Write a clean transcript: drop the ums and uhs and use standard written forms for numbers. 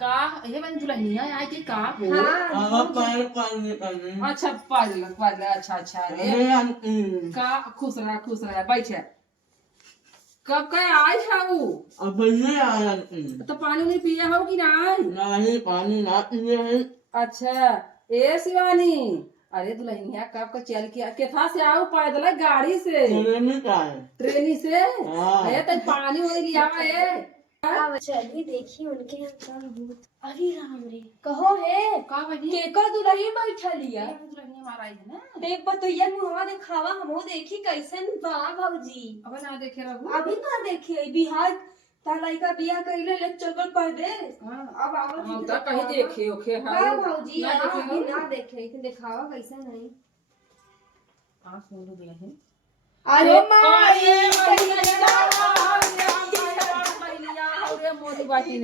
का हे बन दुल्हनिया आई के का हो अच्छा पाल अच्छा ले का खुश रहा बैठ कब का आई है वो अब नहीं आया तो पानी नहीं पिया हो कि नहीं नहीं पानी ना पिए हैं अच्छा ए शिवानी अरे दुल्हनिया कब का चल के केथा से आओ पैदल गाड़ी से ट्रेन का है ट्रेनी से हाँ। अरे तो पानी वानी लिया है अब चलिए देखिए उनके यहाँ का भूत अरे राम रे कहो है का बनी केकर दुल्हन बैठलिया दुल्हनिया मारा है ना एक बतैया मुहवा दिखावा हमहू देखी कैसन बा भौजी अब ना देखे रहू अभी ना देखिए बिहार ता लड़का बियाह कइले ले चलल परदेश हां अब आवत हम तो कहीं देखे ओखे हां भौजी ना देखे अभी ना देखे इतने दिखावा कैसा नहीं हां सुन लो दुल्हन अरे माँ अरे मोदी बाटी